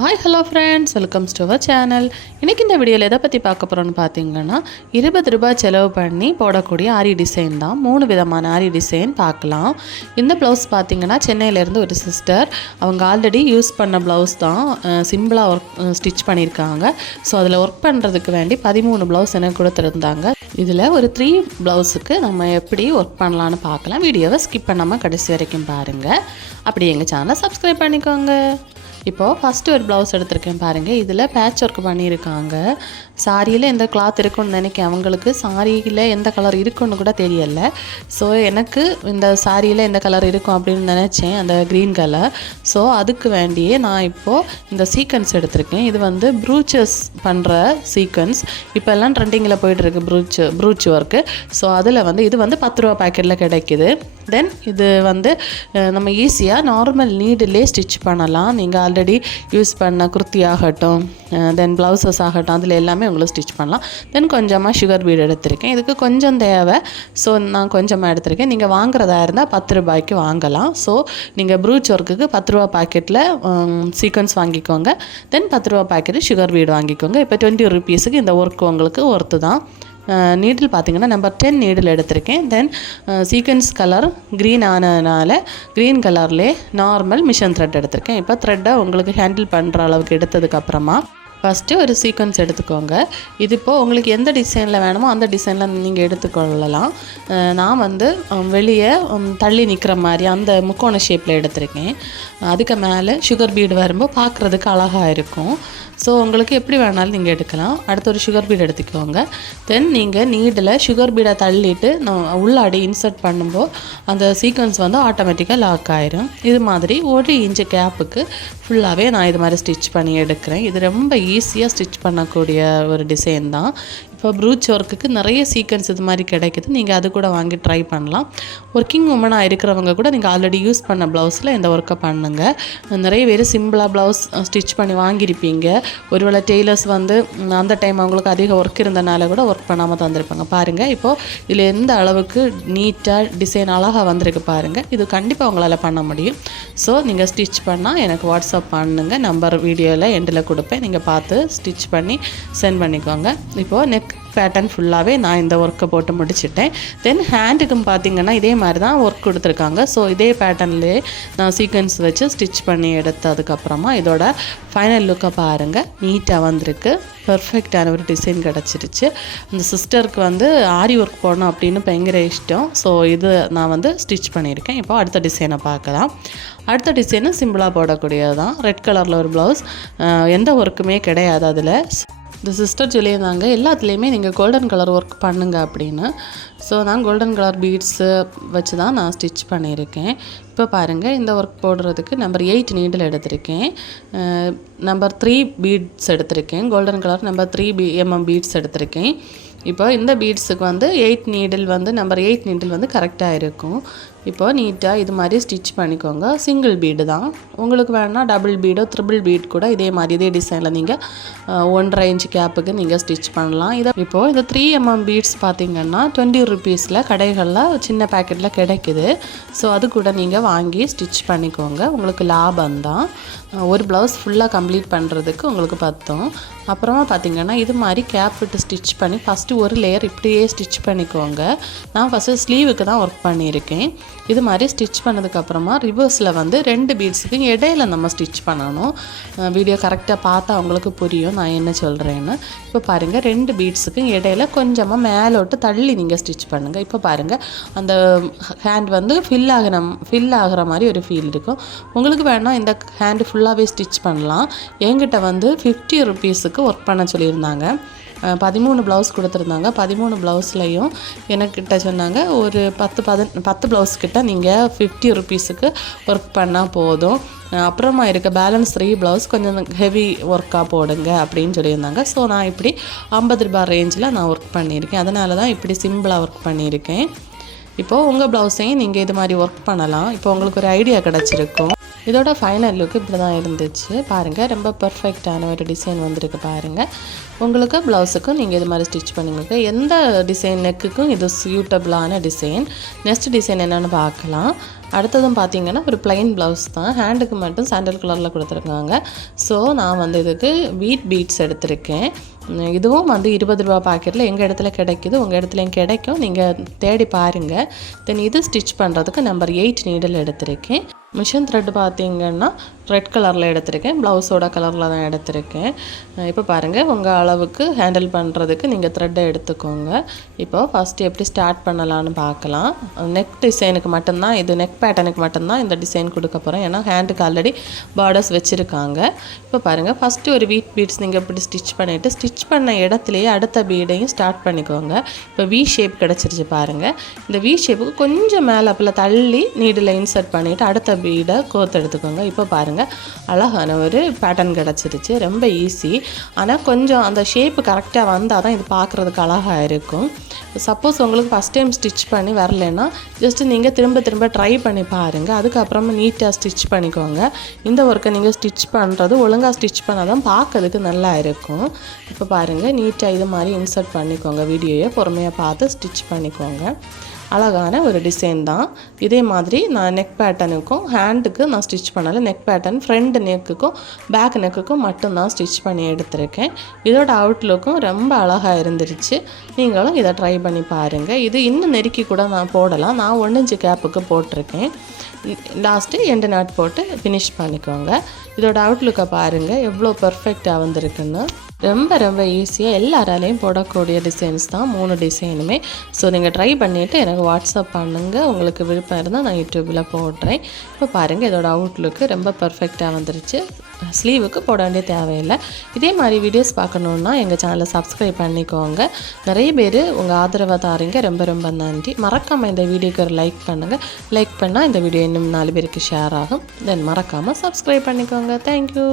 Hi hello friends welcome to our channel இன்றைக்கி இந்த வீடியோவில் எதை பற்றி பார்க்க போகிறோன்னு பார்த்தீங்கன்னா இருபது ரூபாய் செலவு பண்ணி போடக்கூடிய ஆரி டிசைன் தான். மூணு விதமான ஆரி டிசைன் பார்க்கலாம். இந்த ப்ளவுஸ் பார்த்தீங்கன்னா சென்னையிலேருந்து ஒரு சிஸ்டர் அவங்க ஆல்ரெடி யூஸ் பண்ண ப்ளவுஸ் தான். சிம்பிளாக ஒர்க் ஸ்டிச் பண்ணியிருக்காங்க. ஸோ அதில் ஒர்க் பண்ணுறதுக்கு வேண்டி பதிமூணு ப்ளவுஸ் எனக்கு கொடுத்துருந்தாங்க. இதில் ஒரு த்ரீ ப்ளவுஸுக்கு நம்ம எப்படி ஒர்க் பண்ணலான்னு பார்க்கலாம். வீடியோவை ஸ்கிப் பண்ணாமல் கடைசி வரைக்கும் பாருங்கள் அப்படி எங்கள் சேனலை சப்ஸ்கிரைப் பண்ணிக்கோங்க. இப்போது ஃபஸ்ட்டு ஒரு ப்ளவுஸ் எடுத்திருக்கேன் பாருங்கள் இதில் பேட்ச் ஒர்க் பண்ணியிருக்காங்க. சாரியில் எந்த கிளாத் இருக்குன்னு நினைக்கேன் அவங்களுக்கு சாரியில் எந்த கலர் இருக்குன்னு கூட தெரியல. ஸோ எனக்கு இந்த சாரியில் எந்த கலர் இருக்கும் அப்படின்னு நினச்சேன் அந்த க்ரீன் கலர் ஸோ அதுக்கு வேண்டியே நான் இப்போது இந்த சீக்வன்ஸ் எடுத்திருக்கேன். இது வந்து ப்ரூச்சஸ் பண்ணுற சீக்வன்ஸ் இப்போல்லாம் ட்ரெண்டிங்கில் போயிட்டுருக்கு ப்ரூச் ப்ரூச் ஒர்க்கு ஸோ அதில் வந்து இது வந்து பத்து ரூபா பேக்கெட்டில் கிடைக்குது. தென் இது வந்து நம்ம ஈஸியாக நார்மல் நீடிலே ஸ்டிச் பண்ணலாம். நீங்கள் ஆல்ரெடி யூஸ் பண்ண குர்த்தி ஆகட்டும் தென் ப்ளவுசஸ் ஆகட்டும் அதில் எல்லாமே உங்களுக்கு ஸ்டிச் பண்ணலாம். தென் கொஞ்சமாக சுகர் பீட் எடுத்திருக்கேன். இதுக்கு கொஞ்சம் தேவை. ஸோ நான் கொஞ்சமாக எடுத்திருக்கேன். நீங்கள் வாங்குறதா இருந்தால் பத்து ரூபாய்க்கு வாங்கலாம். ஸோ நீங்கள் ப்ரூச் ஒர்க்குக்கு பத்து ரூபா பாக்கெட்டில் சீக்வன்ஸ் வாங்கிக்கோங்க. தென் பத்து ரூபா பாக்கெட்டு சுகர் பீட் வாங்கிக்கோங்க. இப்போ டுவெண்ட்டி ருபீஸுக்கு இந்த ஒர்க் உங்களுக்கு ஒர்த்து தான். நீடில் பார்த்தீங்கன்னா நம்பர் டென் நீடில் எடுத்திருக்கேன். தென் சீக்வன்ஸ் கலர் க்ரீன் ஆனதுனால க்ரீன் கலர்லேயே நார்மல் மிஷன் த்ரெட் எடுத்திருக்கேன். இப்போ த்ரெட்டை உங்களுக்கு ஹேண்டில் பண்ணுற அளவுக்கு எடுத்ததுக்கப்புறமா ஃபஸ்ட்டு ஒரு சீக்வன்ஸ் எடுத்துக்கோங்க. இது இப்போது உங்களுக்கு எந்த டிசைனில் வேணுமோ அந்த டிசைனில் நீங்கள் எடுத்துக்கொள்ளலாம். நான் வந்து வெளியே தள்ளி நிற்கிற மாதிரி அந்த முக்கோண ஷேப்பில் எடுத்திருக்கேன். அதுக்கு மேலே சுகர் பீடு வரும்போது பார்க்குறதுக்கு அழகாக இருக்கும். ஸோ உங்களுக்கு எப்படி வேணாலும் நீங்கள் எடுக்கலாம். அடுத்து ஒரு சுகர் பீடு எடுத்துக்கோங்க. தென் நீங்கள் நீடில் சுகர் பீடை தள்ளிட்டு நான் உள்ளாடி இன்சர்ட் பண்ணும்போது அந்த சீக்வன்ஸ் வந்து ஆட்டோமேட்டிக்காக லாக் ஆயிரும். இது மாதிரி ஒரு இன்ச்சு கேப்புக்கு ஃபுல்லாகவே நான் இது மாதிரி ஸ்டிச் பண்ணி எடுக்கிறேன். இது ரொம்ப ஈஸியாக ஸ்டிச் பண்ணக்கூடிய ஒரு டிசைன் தான். இப்போ ப்ரூச் ஒர்க்குக்கு நிறைய சீக்வன்ஸ் இது மாதிரி கிடைக்குது. நீங்கள் அது கூட வாங்கி ட்ரை பண்ணலாம். ஒர்க்கிங் உமனாக இருக்கிறவங்க கூட நீங்கள் ஆல்ரெடி யூஸ் பண்ண ப்ளவுஸில் இந்த ஒர்க்கை பண்ணுங்கள் நிறைய பேர் சிம்பிளாக ப்ளவுஸ் ஸ்டிச் பண்ணி வாங்கியிருப்பீங்க. ஒருவேளை டெய்லர்ஸ் வந்து அந்த டைம் அவங்களுக்கு அதிக ஒர்க் இருந்தனால கூட ஒர்க் பண்ணாமல் தந்திருப்பாங்க. பாருங்கள் இப்போது இதில் எந்த அளவுக்கு நீட்டாக டிசைன் அழகாக வந்திருக்கு பாருங்கள் இது கண்டிப்பாக உங்களால் பண்ண முடியும். ஸோ நீங்கள் ஸ்டிச் பண்ணால் எனக்கு வாட்ஸ்அப் பண்ணுங்கள் நம்பர் வீடியோவில் எண்டில் கொடுப்பேன். நீங்கள் பார்த்து ஸ்டிச் பண்ணி சென்ட் பண்ணிக்கோங்க. இப்போது நெக் பேட்டர்ன் ஃபுல்லாகவே நான் இந்த ஒர்க்கை போட்டு முடிச்சிட்டேன். தென் ஹேண்டுக்கும் பார்த்திங்கன்னா இதே மாதிரி தான் ஒர்க் கொடுத்துருக்காங்க. ஸோ இதே பேட்டர்ன்லேயே நான் சீக்வன்ஸ் வச்சு ஸ்டிச் பண்ணி எடுத்ததுக்கப்புறமா இதோட ஃபைனல் லுக்கை பாருங்கள் நீட்டாக வந்திருக்கு. பர்ஃபெக்டான ஒரு டிசைன் கிடச்சிருச்சு. அந்த சிஸ்டருக்கு வந்து ஆரி ஒர்க் போடணும் அப்படின்னு பயங்கர இஷ்டம். ஸோ இது நான் வந்து ஸ்டிச் பண்ணியிருக்கேன். இப்போ அடுத்த டிசைனை பார்க்கலாம். அடுத்த டிசைனு சிம்பிளாக போடக்கூடியது தான் ரெட் கலரில் ஒரு ப்ளவுஸ் எந்த ஒர்க்குமே கிடையாது அதில். இந்த சிஸ்டர் சொல்லியிருந்தாங்க எல்லாத்துலேயுமே நீங்கள் கோல்டன் கலர் ஒர்க் பண்ணுங்க அப்படின்னு. ஸோ நான் கோல்டன் கலர் பீட்ஸு வச்சு தான் நான் ஸ்டிச் பண்ணியிருக்கேன். இப்போ பாருங்கள் இந்த ஒர்க் போடுறதுக்கு நம்பர் எயிட் நீடில் எடுத்திருக்கேன். நம்பர் த்ரீ பீட்ஸ் எடுத்திருக்கேன். Golden colour number three B M M beads எடுத்திருக்கேன். இப்போ இந்த பீட்ஸுக்கு வந்து எயிட் நீடில் வந்து நம்பர் எயிட் நீடில் வந்து கரெக்டாக இருக்கும். இப்போ நீட்டாக இது மாதிரி ஸ்டிச் பண்ணிக்கோங்க. சிங்கிள் பீடு தான். உங்களுக்கு வேணால் டபுள் பீடோ த்ரிபிள் பீட் கூட இதே மாதிரி இதே டிசைனில் நீங்கள் ஒன்றரை இன்ச் கேப்புக்கு நீங்கள் ஸ்டிச் பண்ணலாம். இதை இப்போது இந்த த்ரீ எம்எம் பீட்ஸ் பார்த்திங்கன்னா டுவெண்ட்டி ருபீஸில் கடைகளில் சின்ன பேக்கெட்டில் கிடைக்குது. ஸோ அது கூட நீங்கள் வாங்கி ஸ்டிச் பண்ணிக்கோங்க. உங்களுக்கு லாபம் தான். ஒரு ப்ளவுஸ் ஃபுல்லாக கம்ப்ளீட் பண்ணுறதுக்கு உங்களுக்கு பத்தும். அப்புறமா பார்த்திங்கன்னா இது மாதிரி கேப் விட்டு ஸ்டிச் பண்ணி ஃபஸ்ட்டு ஒரு லேயர் இப்படியே ஸ்டிச் பண்ணிக்கோங்க. நான் ஃபஸ்ட்டு ஸ்லீவுக்கு தான் ஒர்க் பண்ணியிருக்கேன். இது மாதிரி ஸ்டிச் பண்ணதுக்கப்புறமா ரிவர்ஸில் வந்து ரெண்டு பீட்ஸுக்கும் இடையில நம்ம ஸ்டிச் பண்ணணும். வீடியோ கரெக்டாக பார்த்தா அவங்களுக்கு புரியும் நான் என்ன சொல்கிறேன்னு இப்போ பாருங்கள் ரெண்டு பீட்ஸுக்கும் இடையில கொஞ்சமாக மேலோட்டு தள்ளி நீங்கள் ஸ்டிச் பண்ணுங்கள் இப்போ பாருங்கள் அந்த ஹேண்ட் வந்து ஃபில் ஆகிற ஃபில் ஆகிற மாதிரி ஒரு ஃபீல் இருக்கும். உங்களுக்கு வேணால் இந்த ஹேண்டு ஃபுல்லாகவே ஸ்டிச் பண்ணலாம். என்கிட்ட வந்து ஃபிஃப்டி ருபீஸுக்கு ஒர்க் பண்ண சொல்லியிருந்தாங்க. பதிமூணு ப்ளவுஸ் கொடுத்துருந்தாங்க. பதிமூணு ப்ளவுஸ்லையும் எனக்கிட்ட சொன்னாங்க ஒரு பத்து பதன் பத்து ப்ளவுஸ் கிட்ட நீங்கள் ஃபிஃப்டி ருபீஸுக்கு ஒர்க் பண்ணால் போதும். அப்புறமா இருக்க பேலன்ஸ் த்ரீ ப்ளவுஸ் கொஞ்சம் ஹெவி ஒர்க்காக போடுங்க அப்படின்னு சொல்லியிருந்தாங்க. ஸோ நான் இப்படி ஐம்பது ரூபாய் ரேஞ்சில் நான் ஒர்க் பண்ணியிருக்கேன். அதனால தான் இப்படி சிம்பிளாக ஒர்க் பண்ணியிருக்கேன். இப்போது உங்கள் ப்ளவுஸையும் நீங்கள் இது மாதிரி ஒர்க் பண்ணலாம். இப்போ உங்களுக்கு ஒரு ஐடியா கிடச்சிருக்கும். இதோட ஃபைனல் லுக் இப்படி தான் இருந்துச்சு. பாருங்கள் ரொம்ப பர்ஃபெக்டான ஒரு டிசைன் வந்திருக்கு பாருங்கள் உங்களுக்கு ப்ளவுஸுக்கும் நீங்கள் இது மாதிரி ஸ்டிச் பண்ணிங்களுக்கு எந்த டிசைன் நெக்குக்கும் இது சூட்டபிளான டிசைன் நெக்ஸ்ட் டிசைன் என்னென்னு பார்க்கலாம். அடுத்ததும் பார்த்தீங்கன்னா ஒரு பிளைன் ப்ளவுஸ் தான். ஹேண்டுக்கு மட்டும் சாண்டல் கலரில் கொடுத்துருக்காங்க. ஸோ நான் வந்து இதுக்கு வீட் பீட்ஸ் எடுத்திருக்கேன். இதுவும் வந்து இருபது ரூபா பாக்கெட்டில் எங்கள் இடத்துல கிடைக்குது உங்கள் இடத்துலையும் கிடைக்கும். நீங்கள் தேடி பாருங்கள் தென் இது ஸ்டிச் பண்ணுறதுக்கு நம்பர் எயிட் நீடில் எடுத்திருக்கேன். மிஷின் த்ரெட் பார்த்தீங்கன்னா ரெட் கலரில் எடுத்திருக்கேன். ப்ளவுஸோட கலரில் தான் எடுத்திருக்கேன். இப்போ பாருங்கள் உங்கள் அளவுக்கு ஹேண்டில் பண்ணுறதுக்கு நீங்கள் த்ரெட்டை எடுத்துக்கோங்க. இப்போ ஃபஸ்ட்டு எப்படி ஸ்டார்ட் பண்ணலான்னு பார்க்கலாம். நெக் டிசைனுக்கு மட்டும்தான் இது நெக் பேட்டர்னுக்கு மட்டும்தான் இந்த டிசைன் கொடுக்க போகிறேன் ஏன்னா ஹேண்டுக்கு ஆல்ரெடி பார்டர்ஸ் வச்சுருக்காங்க. இப்போ பாருங்கள் ஃபஸ்ட்டு ஒரு வீட் பீட்ஸ் நீங்கள் இப்படி ஸ்டிச் பண்ணிவிட்டு ஸ்டிச் பண்ண இடத்துலையே அடுத்த பீடையும் ஸ்டார்ட் பண்ணிக்கோங்க. இப்போ வி ஷேப் கிடச்சிருச்சு பாருங்கள் இந்த வி ஷேப்புக்கு கொஞ்சம் மேலே அப்பல தள்ளி நீடில் இன்சர்ட் பண்ணிவிட்டு அடுத்த பீடாக கோத்து எடுத்துக்கோங்க. இப்போ பாருங்கள் அழகான ஒரு பேட்டர்ன் கிடச்சிருச்சு. ரொம்ப ஈஸி ஆனால் கொஞ்சம் அந்த ஷேப்பு கரெக்டாக வந்தால் தான் இது பார்க்குறதுக்கு அழகாக இருக்கும். சப்போஸ் உங்களுக்கு ஃபஸ்ட் டைம் ஸ்டிச் பண்ணி வரலைன்னா ஜஸ்ட் நீங்கள் திரும்ப திரும்ப ட்ரை பண்ணி பாருங்கள் அதுக்கப்புறமா நீட்டாக ஸ்டிச் பண்ணிக்கோங்க. இந்த ஒர்க்கை நீங்கள் ஸ்டிச் பண்ணுறது ஒழுங்காக ஸ்டிச் பண்ணால் தான் பார்க்கறதுக்கு நல்லா இருக்கும். இப்போ பாருங்கள் நீட்டாக இது மாதிரி இன்சர்ட் பண்ணிக்கோங்க. வீடியோயை பொறுமையாக பார்த்து ஸ்டிச் பண்ணிக்கோங்க. அழகான ஒரு டிசைன் தான். இதே மாதிரி நான் நெக் பேட்டர்னுக்கும் ஹேண்டுக்கு நான் ஸ்டிச் பண்ணலை. நெக் பேட்டர்ன் ஃப்ரண்ட் நெக்குக்கும் பேக் நெக்குக்கும் மட்டும்தான் ஸ்டிச் பண்ணி எடுத்திருக்கேன். இதோட அவுட்லுக்கும் ரொம்ப அழகாக இருந்துருச்சு. நீங்களும் இதை ட்ரை பண்ணி பாருங்கள் இது இன்னும் நெருக்கி கூட நான் போடலாம். நான் ஒன்று கேப்புக்கு போட்டிருக்கேன். லாஸ்ட்டு எண்டு நாட் போட்டு ஃபினிஷ் பண்ணிக்கோங்க. இதோட அவுட்லுக்கை பாருங்கள் எவ்வளோ பர்ஃபெக்டாக வந்திருக்குன்னு. ரொம்ப ரொம்ப ஈஸியாக எல்லாராலையும் போடக்கூடிய டிசைன்ஸ் தான் மூணு டிசைனுமே ஸோ நீங்கள் ட்ரை பண்ணிவிட்டு எனக்கு வாட்ஸ்அப் பண்ணுங்கள் உங்களுக்கு விருப்பம் இருந்தால் நான் யூடியூப்பில் போடுறேன். இப்போ பாருங்கள் இதோட அவுட்லுக்கு ரொம்ப பர்ஃபெக்டாக வந்துருச்சு. ஸ்லீவுக்கு போட வேண்டிய தேவையில்லை. இதே மாதிரி வீடியோஸ் பார்க்கணுன்னா எங்கள் சேனலை சப்ஸ்கிரைப் பண்ணிக்கோங்க. நிறைய பேர் உங்கள் ஆதரவை தாரீங்க. ரொம்ப ரொம்ப நன்றி. மறக்காமல் இந்த வீடியோக்கு ஒரு லைக் பண்ணுங்கள் லைக் பண்ணால் இந்த வீடியோ இன்னும் நாலு பேருக்கு ஷேர் ஆகும். தென் மறக்காமல் சப்ஸ்கிரைப் பண்ணிக்கோங்க. தேங்க்யூ